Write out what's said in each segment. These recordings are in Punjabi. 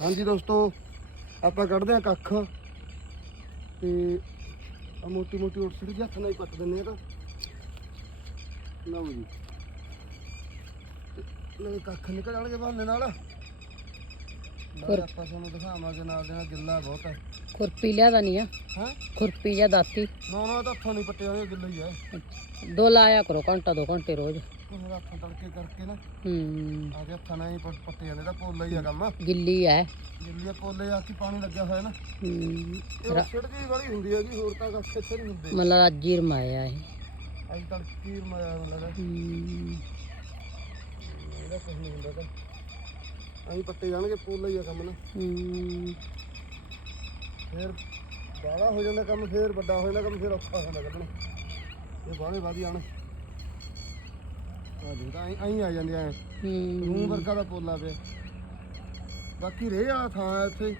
ਹਾਂਜੀ ਦੋਸਤੋ ਆਪਾਂ ਕੱਢਦੇ ਆ ਕੱਖ ਤੇ ਆ ਮੋਟੀ ਮੋਟੀ ਉੜ ਸਿੱਟ ਹੱਥ ਨਾਲ ਹੀ ਪੱਟ ਦਿੰਦੇ ਆ ਤਾਂ। ਲਓ ਜੀ। ਲੈ ਕੱਖ ਨਿਕਲ ਜਾਣਗੇ ਬਹਾਨੇ ਨਾਲ। ਨਾਲੇ ਆਪਾਂ ਤੁਹਾਨੂੰ ਦਿਖਾਵਾਂਗੇ ਨਾਲ ਦੇ ਨਾਲ ਗਿੱਲਾ ਬਹੁਤ ਹੈ। ਖੁਰਪੀ ਲਿਆਦਾ ਨਹੀਂ ਆ। ਹਾਂ? ਖੁਰਪੀ ਜਾਂ ਦਾਤੀ। ਨਾ ਨਾ ਤਾਂ ਹੱਥਾਂ ਨਹੀਂ ਪੱਟੇ ਹੋਏ ਗਿੱਲਾ ਹੀ ਹੈ ਦੋ ਲਾਇਆ ਕਰੋ ਘੰਟਾ ਦੋ ਘੰਟੇ ਰੋਜ਼। ਉਹ ਹੱਥਾਂ ਤੜਕੇ ਕਰਕੇ ਨਾ ਹੂੰ। ਆ ਕੇ ਹੱਥਾਂ ਨਾਲ ਹੀ ਪੱਟ- ਪੱਟੇ ਜਾਂਦੇ ਤਾਂ ਪੋਲਾ ਹੀ ਆ ਕੰਮ। ਗਿੱਲੀ ਐ। ਗਿੱਲੀ ਪੋਲੇ ਆ ਕੇ ਪਾਣੀ ਲੱਗਿਆ ਹੋਇਆ ਨਾ। ਹੂੰ। ਇਹ ਸਿੱਟ ਦੀ ਵਾਲੀ ਹੁੰਦੀ ਹੈਗੀ ਹੋਰ ਤਾਂ ਕੱਖ ਇੱਥੇ ਨਹੀਂ ਹੁੰਦੇ। ਮਤਲਬ ਅੱਜ ਹੀ ਰਮਾਇਆ ਇਹ। ਅੱਜ ਤੱਕ ਕੀ ਮਾਇਆ ਮਤਲਬ ਹੂੰ। ਇਹਦਾ ਕੁਝ ਨਹੀਂ ਹੁੰਦਾ ਤਾਂ। ਅਸੀਂ ਪੱਟੇ ਜਾਣਗੇ ਪੋਲਾ ਹੀ ਆ ਕੰਮ ਨਾ। ਹੂੰ। ਫੇਰ ਬਾਹਲਾ ਹੋ ਜਾਂਦਾ ਕੰਮ ਫੇਰ ਵੱਡਾ ਹੋ ਜਾਂਦਾ ਕੰਮ ਫੇਰ ਔਖਾ ਹੋ ਜਾਂਦਾ ਕੱਢਣਾ। ਇਹ ਬਾਹਲੇ ਵਾਦੀ ਆਣ ਆ ਦੇਖਦਾ ਐਂ ਐਂ ਆ ਜਾਂਦੇ ਆ। ਹੂੰ। ਰੂਮ ਵਰਗਾ ਦਾ ਪੋਲਾ ਪਿਆ। ਬਾਕੀ ਥਾਂ ਇੱਥੇ।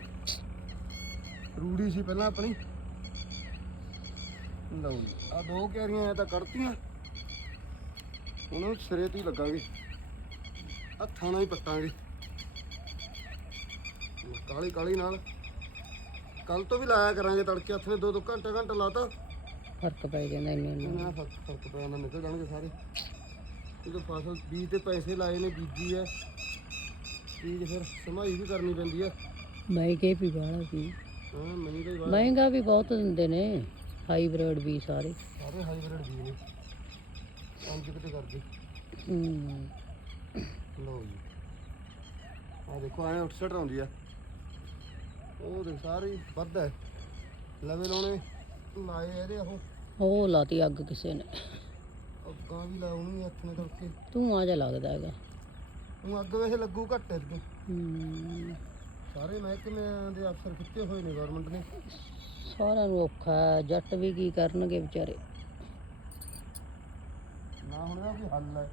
ਰੂੜੀ ਸੀ ਪਹਿਲਾਂ ਆਪਣੀ। ਲਓ ਜੀ ਆ ਦੋ ਕਿਆਰੀਆਂ ਐ ਤਾਂ ਕੱਢਤੀਆਂ। ਉਹਨਾਂ ਨੂੰ ਸਿਰੇ ਤੇ ਹੀ ਲੱਗਾਂਗੇ। ਹੱਥਾਂ ਨਾਲ ਹੀ ਪੱਟਾਂਗੇ। ਕਾਲੀ ਕਾਲੀ ਨਾਲ। ਕੱਲ ਤੋਂ ਵੀ ਲਾਇਆ ਕਰਾਂਗੇ ਤੜਕੇ ਹੱਥ ਨੇ ਦੋ ਦੋ ਘੰਟੇ ਘੰਟਾ ਲਾਤਾ। ਫ਼ਰਕ ਪੈ ਜਾਂਦਾ ਇੰਨੇ ਇਹਨਾਂ ਫ਼ਰਕ ਫ਼ਰਕ ਪਿਆ ਨਾ ਨਿਕਲ ਜਾਣਗੇ ਸਾਰੇ। ਜਦੋਂ ਫਸਲ ਬੀਜ ਤੇ ਪੈਸੇ ਲਾਏ ਨੇ ਬੀਜੀ ਐ ਬੀਜ ਫਿਰ ਸਮਾਈ ਵੀ ਕਰਨੀ ਪੈਂਦੀ ਐ ਮਹਿੰਗੇ ਵੀ ਬਾਹਲਾ ਵੀ। ਹਾਂ ਮਨੀ ਦਾ ਹੀ ਬਾਹਰ ਮਹਿੰਗਾ ਵੀ ਬਹੁਤ ਦਿੰਦੇ ਨੇ ਹਾਈਬ੍ਰਿਡ ਵੀ ਸਾਰੇ। ਸਾਰੇ ਹਾਈਬ੍ਰਿਡ ਬੀਜ ਨੇ। ਪੰਜ ਕਿਤੇ ਕਰਦੇ। ਹੂੰ। ਲਓ ਜੀ। ਆ ਦੇਖੋ ਐ ਉੱਠ ਆਉਂਦੀ ਆ ਉਹ ਦੇਖ ਸਾਰੇ ਵੱਧ ਹੈ। ਲਵੇ ਲਾਉਣੇ ਲਾਏ ਇਹਦੇ ਉਹ। ਉਹ ਲਾਤੀ ਅੱਗ ਕਿਸੇ ਨੇ। ਅੱਗਾਂ ਵੀ ਲਾਉਣੀ ਹੱਥ ਨੇ ਕਰਕੇ। ਧੂਆਂ ਜਿਹਾ ਲੱਗਦਾ ਹੈਗਾ। ਉਹ ਅੱਗ ਵੈਸੇ ਲੱਗੂ ਘੱਟ ਐ ਹੂੰ। ਸਾਰੇ ਮਹਿਕਮਿਆਂ ਦੇ ਅਫਸਰ ਖਿੱਚੇ ਹੋਏ ਨੇ ਗਵਰਨਮੈਂਟ ਨੇ। ਸਾਰਿਆਂ ਨੂੰ ਔਖਾ ਹੈ, ਜੱਟ ਵੀ ਕੀ ਕਰਨਗੇ ਵਿਚਾਰੇ। ਨਾ ਹੁਣ ਇਹਦਾ ਕੋਈ ਹੱਲ ਹੈ।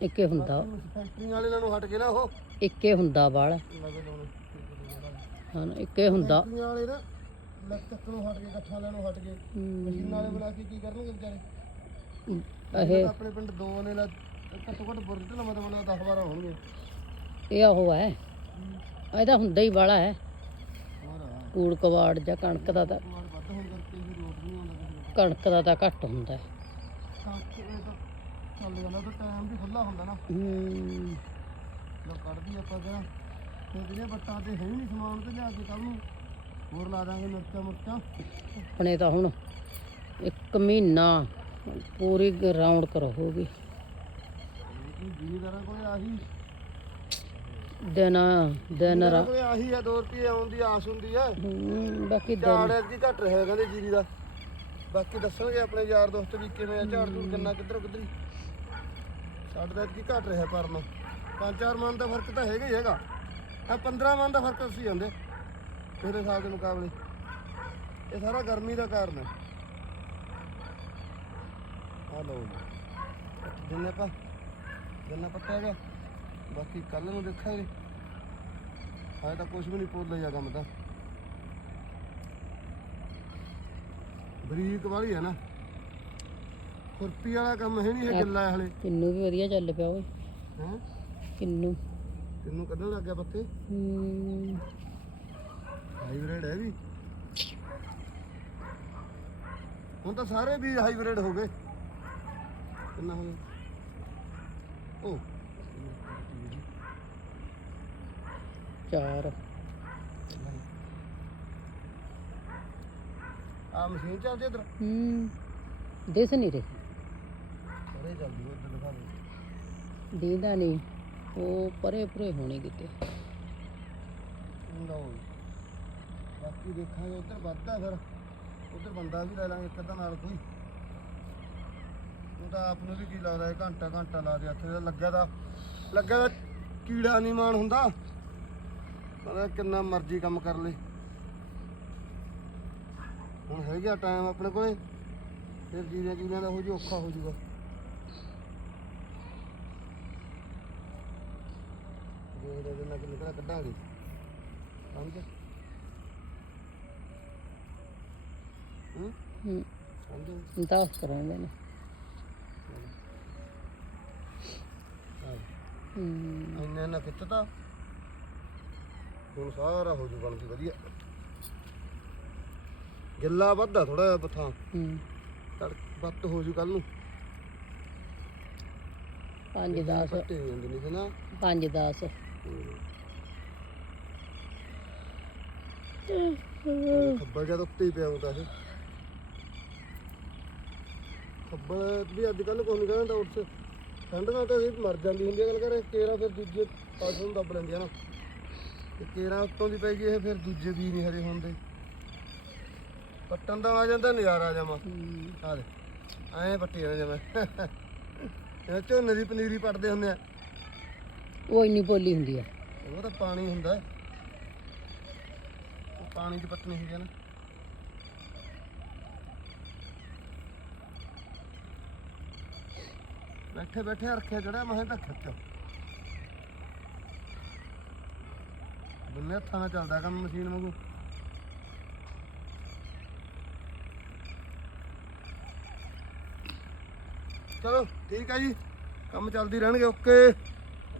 ਇੱਕੇ ਹੁੰਦਾ। ਫੈਕਟਰੀ ਵਾਲੇ ਨਾਲ ਨੂੰ ਹਟ ਕੇ ਨਾ ਉਹ। ਇੱਕੇ ਹੁੰਦਾ ਬਾਲ। ਲਵੇ ਲਾਉਣੇ ਹਨ ਇੱਕੇ ਹੁੰਦਾ। ਫੈਕਟਰੀ ਵਾਲੇ ਨਾ ਲੱਕ ਤੱਕ ਨੂੰ ਹਟ ਕੇ ਇਕੱਠਾ ਲੈਣੋਂ ਹਟ ਕੇ ਹੂੰ। ਮਸ਼ੀਨ ਵਾਲੇ ਬੁਲਾ ਕੇ ਕੀ ਕਰਨਗੇ ਵਿਚਾਰੇ? ਇਹ ਤਾਂ ਆਪਣੇ ਪਿੰਡ ਦੋ ਨੇ ਲਾ ਘੱਟੋ ਘੱਟ ਬੁਰਜ ਨਾ ਮਤਲਬ ਉਹਨਾਂ 10 12 ਹੋਣਗੇ। ਇਹ ਉਹ ਹੈ। ਇਹਦਾ ਹੁੰਦਾ ਹੀ ਬਾਲਾ ਹੈ। ਹੋਰ ਆ ਕੂੜ ਕਵਾੜ ਜਾਂ ਕਣਕ ਦਾ ਤਾਂ ਮਾਰ ਵੱਧ ਹੋਣ ਕਰਕੇ ਵੀ ਰੋਟ ਨਹੀਂ ਆਉਂਦਾ ਕਿਸੇ ਨੂੰ ਕਣਕ ਦਾ ਤਾਂ ਘੱਟ ਹੁੰਦਾ ਹੈ। ਤਾਂ ਕਿ ਇਹ ਤਾਂ ਚੱਲ ਜਾਂਦਾ ਤਾਂ ਟਾਈਮ ਵੀ ਖੁੱਲਾ ਹੁੰਦਾ ਨਾ। ਹੂੰ। ਲੋ ਕੱਢਦੀ ਆਪਾਂ ਕਿਹੜਾ ਤੇ ਜਿਹੜੇ ਬੱਟਾਂ ਤੇ ਹੈ ਹੀ ਨਹੀਂ ਸਮਾਨ ਤੇ ਲਿਆ ਕੇ ਕੱਲ ਨੂੰ ਹੋਰ ਲਾ ਦਾਂਗੇ ਮਿਰਚਾਂ ਮੁਰਚਾਂ। ਆਪਣੇ ਤਾਂ ਹੁਣ ਇੱਕ ਮਹੀਨਾ ਪੂਰੀ ਰਾਉਂਡ ਕਰੋਗੇ ਦਿਨ ਦਿਨ ਰਾ ਕੋਲੇ ਆਹੀ ਆ 2 ਰੁਪਏ ਆਉਣ ਦੀ ਆਸ ਹੁੰਦੀ ਆ ਬਾਕੀ ਝਾੜ ਐਤਕੀ ਘੱਟ ਰਿਹਾ ਕਹਿੰਦੇ ਜੀਰੀ ਦਾ। ਬਾਕੀ ਦੱਸਣਗੇ ਆਪਣੇ ਯਾਰ ਦੋਸਤ ਵੀ ਕਿਵੇਂ ਆ, ਝਾੜ ਝੂੜ ਕਿੰਨਾ, ਕਿੱਧਰੋਂ ਕਿੱਧਰੀ। ਸਾਡੇ ਐਤਕੀ ਘੱਟ ਰਿਹਾ ਪਰਮ ਪੰਜ ਚਾਰ ਮਨ ਦਾ ਫ਼ਰਕ ਤਾਂ ਹੈਗਾ ਹੀ ਹੈਗਾ। ਆ 15 ਮਨ ਦਾ ਫ਼ਰਕ ਅਸੀਂ ਜਾਂਦੇ। ਮੇਰੇ ਸਾਲ ਦੇ ਮੁਕਾਬਲੇ। ਇਹ ਸਾਰਾ ਗਰਮੀ ਦਾ ਕਾਰਨ ਹੈ। ਆ ਲਓ ਜੀ। ਜਿੰਨੇ ਪਾ ਜਿੰਨਾ ਪੱਟਿਆ ਗਿਆ ਬਾਕੀ ਕੱਲ ਨੂੰ ਦੇਖਾਂਗੇ। ਹਾਏ ਤਾਂ ਕੁਝ ਵੀ ਨਹੀਂ ਪੋਲੇ ਜਾ ਕੰਮ ਤਾਂ। ਬਰੀਕ ਵਾਲੀ ਹੈ ਨਾ। ਖੁਰਪੀ ਵਾਲਾ ਕੰਮ ਹੈ ਨਹੀਂ ਇਹ ਗਿੱਲਾ ਹਲੇ। ਕਿੰਨੂ ਵੀ ਵਧੀਆ ਚੱਲ ਪਿਆ ਓਏ। ਹੈ? ਕਿੰਨੂ। ਤੈਨੂੰ ਕੱਢਣ ਲੱਗ ਗਿਆ ਪੱਤੇ? ਹੂੰ। ਹਾਈਬ੍ਰਿਡ ਹੈ ਵੀ। ਹੁਣ ਤਾਂ ਸਾਰੇ ਵੀ ਹਾਈਬ੍ਰਿਡ ਹੋ ਗਏ। ਕਿੰਨਾ ਹੋ ਗਿਆ ਉਹ ਚਾਰ। ਆ ਮਸ਼ੀਨ ਚੱਲਦੀ ਇਧਰ? ਹੂੰ। ਦਿਸ ਨਹੀਂ ਰਹੀ। ਸਾਰੇ ਚੱਲਦੀ ਉਹ ਇੱਧਰ ਦਿਖਾ ਦੇ। ਦੀਦਾ ਨਹੀਂ। ਉਹ ਪਰੇ ਪਰੇ ਹੋਣੇ ਕਿਤੇ। ਲਓ। ਬਾਕੀ ਦੇਖਾਂਗੇ ਉੱਧਰ ਵੱਧਦਾ ਫਿਰ। ਉੱਧਰ ਬੰਦਾ ਵੀ ਲੈ ਲਾਂਗੇ ਇੱਕ ਅੱਧਾ ਨਾਲ ਕੋਈ। ਉਹ ਤਾਂ ਆਪ ਨੂੰ ਵੀ ਕੀ ਲੱਗਦਾ ਇਹ ਘੰਟਾ ਘੰਟਾ ਲਾ ਦੇ ਇੱਥੇ ਦਾ ਲੱਗਿਆ ਦਾ ਲੱਗਿਆ ਦਾ ਕੀੜਾ ਨਹੀਂ ਮਾਣ ਹੁੰਦਾ। ਪਤਾ ਕਿੰਨਾ ਮਰਜ਼ੀ ਕੰਮ ਕਰ ਲੇ। ਹੁਣ ਹੈਗਾ ਟਾਈਮ ਆਪਣੇ ਕੋਲੇ ਫਿਰ ਜੀਵਿਆਂ ਜੀਵਿਆਂ ਦਾ ਹੋ ਜੀ ਔਖਾ ਹੋ ਜਾਊਗਾ ਦੇਖਦੇ ਜਿੰਨਾ ਕਿ ਨਿਕਲਿਆ ਕੱਢਾਂਗੇ। ਸਮਝ? ਹੂੰ? ਹੂੰ। ਸਮਝ? ਦਸ ਕਰਾਉਂਦੇ ਨੇ ਹਾਂ। ਇੰਨਾ ਇੰਨਾ ਖਿੱਚਤਾ। ਹੁਣ ਸਾਰਾ ਹੋ ਜੂ ਬਣਦੀ ਵਧੀਆ। ਗਿੱਲਾ ਵੱਧਾ ਥੋੜਾ ਜਿਹਾ ਪਥਾਂ। ਹੂੰ। ਤੜ ਬੱਤ ਹੋ ਜੂ ਕੱਲ ਨੂੰ। 5 10 ਪੱਟੇ ਹੋ ਜਾਂਦੇ ਨੇ ਹਨਾ। 5 10 ਖੱਬਲ ਜਦ ਉੱਤੇ ਹੀ ਪਿਆ ਹੁੰਦਾ ਇਹ। ਖੱਬਲ ਵੀ ਅੱਜ ਕੱਲ ਕੋਈ ਨਹੀਂ ਕਹਿੰਦਾ ਉਸ ਠੰਡ ਨਾਲ ਤਾਂ ਇਹ ਮਰ ਜਾਂਦੀ ਹੁੰਦੀ ਹੈ ਗੱਲ ਕਰ ਕੇਰਾ ਫਿਰ ਦੂਜੇ ਪਾਸੇ ਨੂੰ ਦੱਬ ਲੈਂਦੀ ਆ ਨਾ। ਤੇ ਕੇਰਾ ਉੱਤੋਂ ਦੀ ਪੈ ਗਈ ਇਹ ਫਿਰ ਦੂਜੇ ਵੀ ਨਹੀਂ ਹਰੇ ਹੁੰਦੇ। ਪੱਟਣ ਦਾ ਆ ਜਾਂਦਾ ਨਜ਼ਾਰਾ ਜਮਾ ਹੂੰ। ਆ ਦੇ ਐਂ ਪੱਟੀ ਜਾਂਦੇ ਜਮਾ ਇਹ ਝੋਨੇ ਦੀ ਪਨੀਰੀ ਪੱਟਦੇ ਹੁੰਦੇ ਆ। ਉਹ ਇੰਨੀ ਪੋਲੀ ਹੁੰਦੀ ਆ। ਉਹ ਤਾਂ ਪਾਣੀ ਹੁੰਦਾ। ਹੈ। ਉਹ ਪਾਣੀ 'ਚ ਪੱਟਣੀ ਹੁੰਦੀ ਹੈ ਨਾ। ਬੈਠੇ ਬੈਠੇ ਰੱਖਿਆ ਜਿਹੜਾ ਮੈਂ ਤਾਂ ਖਿੱਚ। ਬੰਨੇ ਹੱਥਾਂ ਨਾਲ ਚੱਲਦਾ ਕੰਮ ਮਸ਼ੀਨ ਵਾਂਗੂ। ਚਲੋ, ਠੀਕ ਹੈ ਜੀ। ਕੰਮ ਚੱਲਦੀ ਰਹਿਣਗੇ, ਓਕੇ।